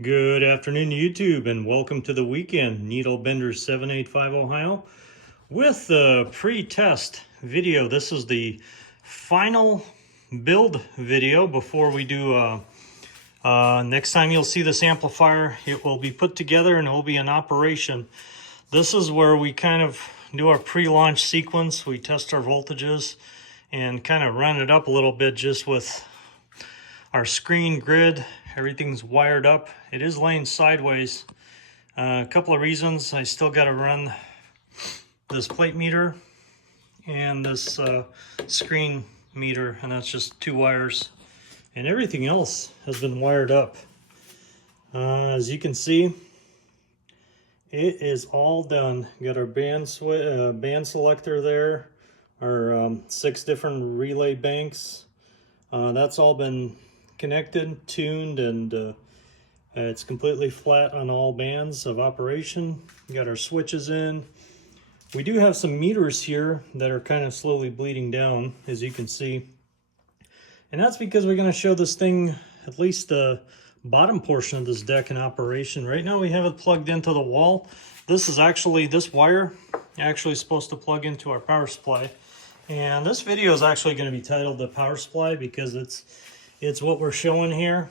Good afternoon, YouTube, and welcome to the weekend. Needle Bender 785 Ohio with the pre-test video. This is the final build video before we do next time you'll see this amplifier. It will be put together and it will be in operation. This is where we kind of do our pre-launch sequence. We test our voltages and kind of run it up a little bit just with our screen grid. Everything's wired up. It is laying sideways. A couple of reasons. I still got to run this plate meter and this screen meter, and that's just two wires. And everything else has been wired up. As you can see, it is all done. Got our band selector there, our 6 different relay banks. That's all been connected, tuned, and it's completely flat on all bands of operation. We got our switches in. We do have some meters here that are kind of slowly bleeding down, as you can see. And that's because we're going to show this thing, at least the bottom portion of this deck in operation. Right now we have it plugged into the wall. This wire actually supposed to plug into our power supply. And this video is actually going to be titled the power supply because it's what we're showing here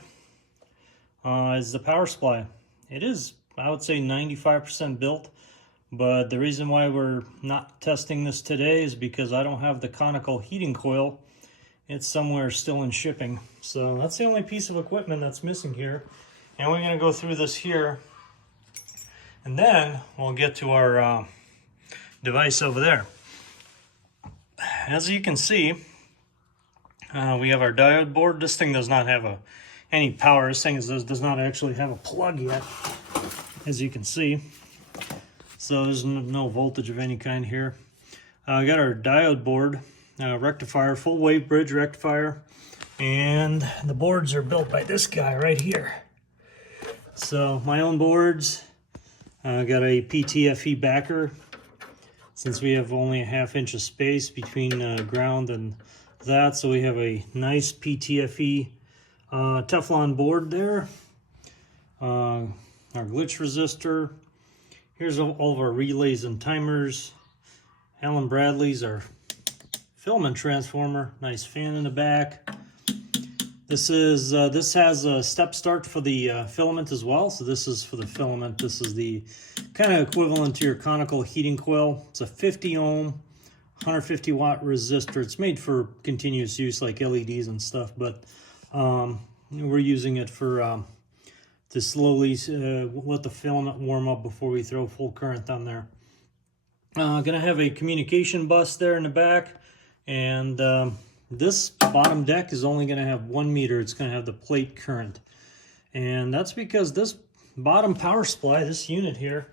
is the power supply. It is, I would say, 95% built, but the reason why we're not testing this today is because I don't have the conical heating coil. It's somewhere still in shipping. So that's the only piece of equipment that's missing here. And we're going to go through this here, and then we'll get to our device over there. As you can see, we have our diode board. This thing does not have any power. This thing does not actually have a plug yet, as you can see. So there's no voltage of any kind here. We got our diode board, rectifier, full wave bridge rectifier. And the boards are built by this guy right here. So my own boards. Got a PTFE backer, since we have only a ½ inch of space between ground and that, so we have a nice PTFE Teflon board there. Our glitch resistor. Here's all of our relays and timers. Allen Bradley's our filament transformer. Nice fan in the back. This has a step start for the filament as well. So this is for the filament. This is the kind of equivalent to your conical heating coil. It's a 50 ohm, 150 watt resistor. It's made for continuous use like LEDs and stuff, but we're using it for to slowly let the filament warm up before we throw full current on there. Gonna have a communication bus there in the back, and this bottom deck is only going to have 1 meter. It's going to have the plate current. And that's because this bottom power supply, this unit here,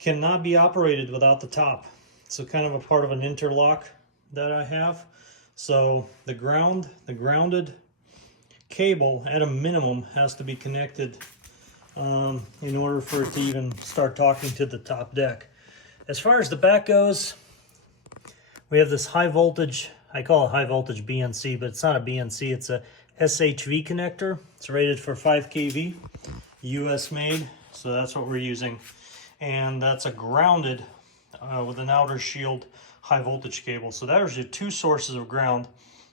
cannot be operated without the top. So kind of a part of an interlock that I have. So the grounded cable at a minimum has to be connected in order for it to even start talking to the top deck. As far as the back goes, we have this high voltage, I call it high voltage BNC, but it's not a BNC, it's a SHV connector. It's rated for 5 kV, US made, so that's what we're using. And that's a grounded with an outer shield high voltage cable. So there's your 2 sources of ground.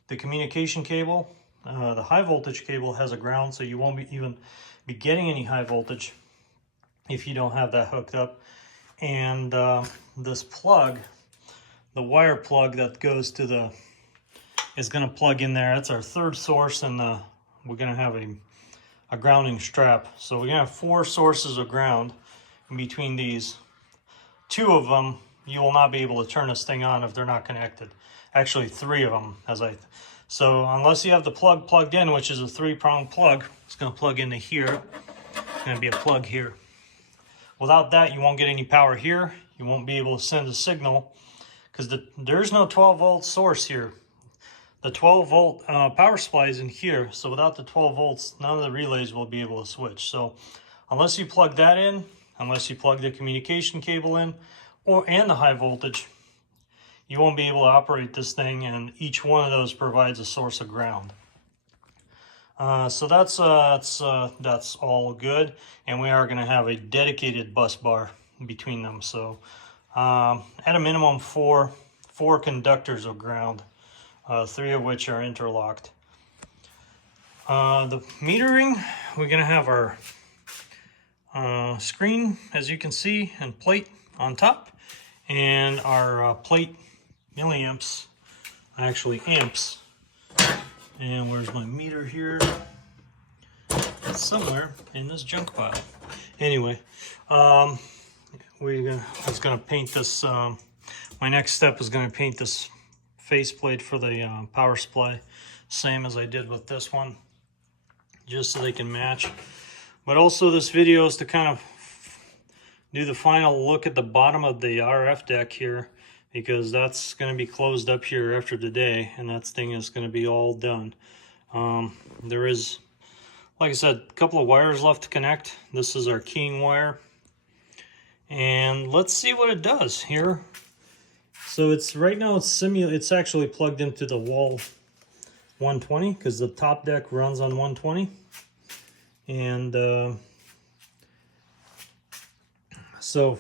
The communication cable, the high voltage cable has a ground, so you won't even be getting any high voltage if you don't have that hooked up. And this plug, the wire plug that goes to is going to plug in there. That's our 3rd source, and we're going to have a grounding strap. So we're going to have 4 sources of ground in between these. 2 of them, you will not be able to turn this thing on if they're not connected. Actually, 3 of them. So unless you have the plug plugged in, which is a 3-prong plug, it's going to plug into here. It's going to be a plug here. Without that, you won't get any power here. You won't be able to send a signal because there's no 12-volt source here. The 12-volt power supply is in here, so without the 12 volts, none of the relays will be able to switch. So unless you plug that in, unless you plug the communication cable in, and the high voltage, you won't be able to operate this thing, and each one of those provides a source of ground. So that's all good, and we are going to have a dedicated bus bar between them. So at a minimum, four conductors of ground, 3 of which are interlocked. The metering, we're going to have our screen, as you can see, and plate on top, and our plate milliamps, actually amps. And where's my meter here? It's somewhere in this junk pile. Anyway, I was gonna paint this. My next step is gonna paint this faceplate for the power supply, same as I did with this one, just so they can match. But also, this video is to kind of do the final look at the bottom of the RF deck here, because that's going to be closed up here after today, and that thing is going to be all done. There is, like I said, a couple of wires left to connect. This is our keying wire, and let's see what it does here. So it's right now it's actually plugged into the wall 120, because the top deck runs on 120, and so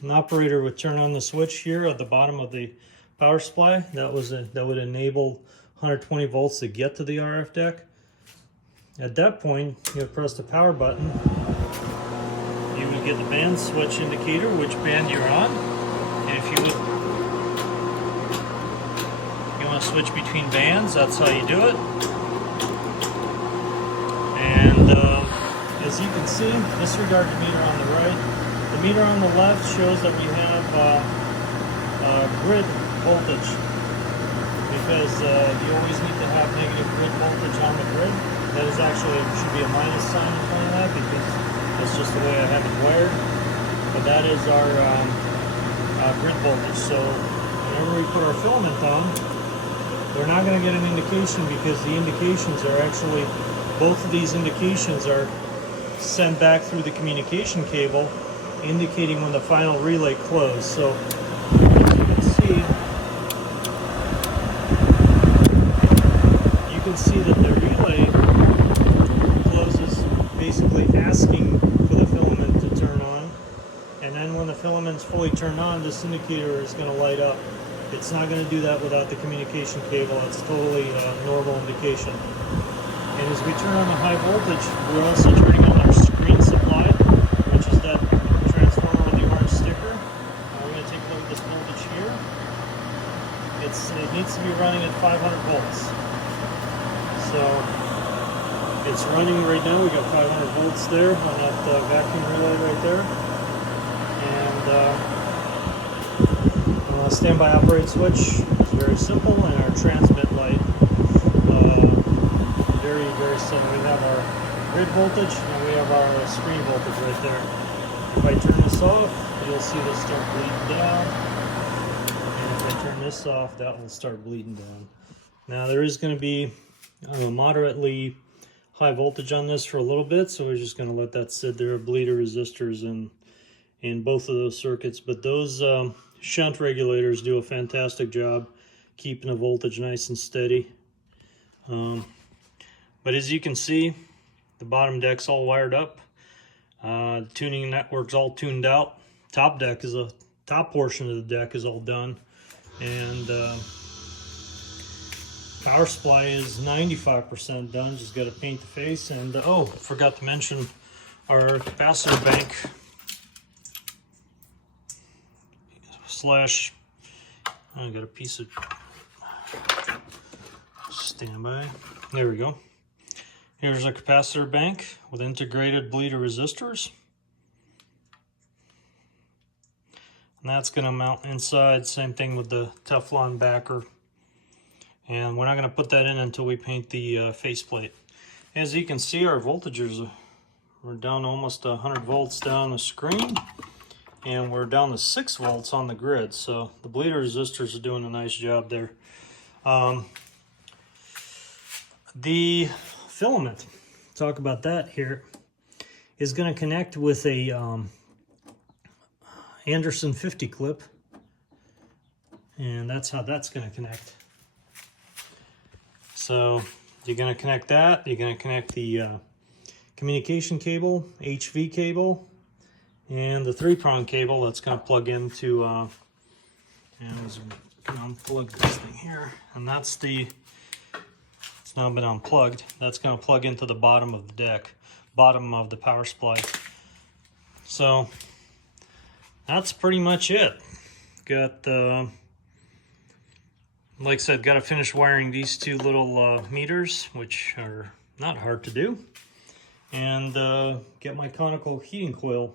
an operator would turn on the switch here at the bottom of the power supply. That would enable 120 volts to get to the RF deck. At that point, you would press the power button. You would get the band switch indicator, which band you're on. And if you want to switch between bands, that's how you do it. And as you can see, disregard the meter on the right. The meter on the left shows that we have grid voltage, because you always need to have negative grid voltage on the grid. That is actually, should be a minus sign in front of that, because that's just the way I have it wired. But that is our grid voltage. So whenever we put our filament on, we're not going to get an indication, because the indications are actually, both of these indications are sent back through the communication cable, indicating when the final relay closed. So you can see that the relay closes, basically asking for the filament to turn on, and then when the filament's fully turned on, this indicator is going to light up. It's not going to do that without the communication cable. It's totally a normal indication. And as we turn on the high voltage, we're also turning on our screen supply, which is that transformer with the orange sticker. We're going to take a look at this voltage here. It needs to be running at 500 volts. So it's running right now. We got 500 volts there on that vacuum relay right there. And standby operate switch is very simple, and our transmit light, very simple. We have our grid voltage and we have our screen voltage right there. If I turn this off, you'll see this start bleeding down, and if I turn this off, that will start bleeding down. Now there is going to be moderately high voltage on this for a little bit, so we're just going to let that sit there. Bleeder resistors in both of those circuits, but those shunt regulators do a fantastic job keeping the voltage nice and steady. But as you can see, the bottom deck's all wired up. The tuning network's all tuned out. Top portion of the deck is all done, and power supply is 95% done. Just got to paint the face, and oh, forgot to mention our capacitor bank slash. I got a piece of standby. There we go. Here's a capacitor bank with integrated bleeder resistors. And that's going to mount inside. Same thing with the Teflon backer. And we're not going to put that in until we paint the faceplate. As you can see, our voltages we're down almost 100 volts down the screen, and we're down to 6 volts on the grid. So the bleeder resistors are doing a nice job there. The filament, talk about that here, is going to connect with a Anderson 50 clip, and that's how that's going to connect. So You're going to connect that. You're going to connect the communication cable, HV cable, and the 3-prong cable that's going to plug into, and as we can unplug this thing here, and that's the, it's now been unplugged. That's going to plug into the bottom of the deck, bottom of the power supply. So that's pretty much it. Got, like I said, got to finish wiring these two little meters, which are not hard to do, and get my conical heating coil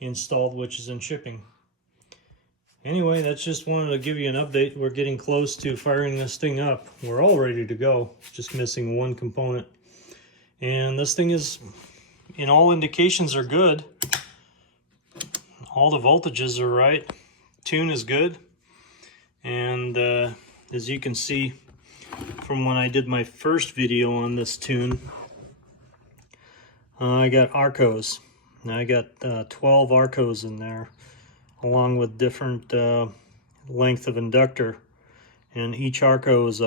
installed, which is in shipping. Anyway, that's just wanted to give you an update. We're getting close to firing this thing up. We're all ready to go, just missing one component. And this thing is, in all indications, are good. All the voltages are right. Tune is good. And as you can see from when I did my first video on this tune, I got Arcos. I got 12 Arcos in there, along with different length of inductor, and each Arco is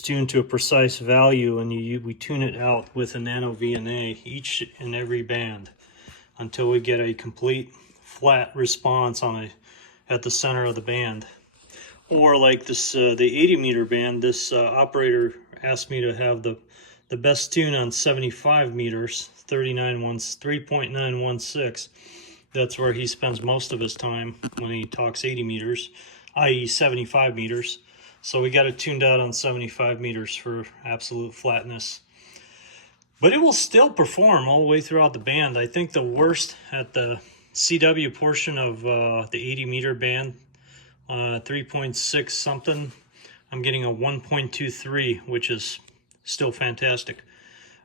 tuned to a precise value, and we tune it out with a nano VNA each and every band until we get a complete flat response at the center of the band. Or like this, the 80 meter band, this operator asked me to have the best tune on 75 meters, 3.916. That's where he spends most of his time when he talks 80 meters, i.e. 75 meters. So we got it tuned out on 75 meters for absolute flatness. But it will still perform all the way throughout the band. I think the worst at the CW portion of the 80 meter band, 3.6 something, I'm getting a 1.23, which is still fantastic.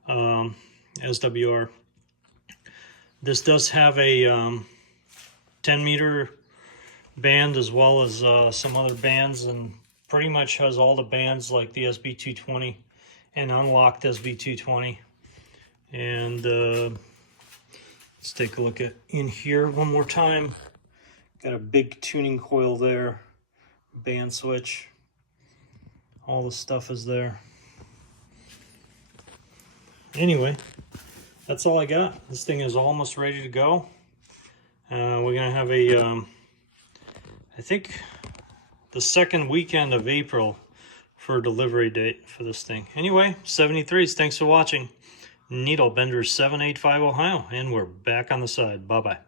SWR. This does have a 10 meter band as well as some other bands, and pretty much has all the bands like the SB220 and unlocked SB220. And let's take a look at in here one more time. Got a big tuning coil there, band switch, all the stuff is there. Anyway, that's all I got. This thing is almost ready to go. We're gonna have a, I think the second weekend of April for a delivery date for this thing. Anyway, 73s, thanks for watching. Needle Bender 785 Ohio, and we're back on the side. Bye-bye.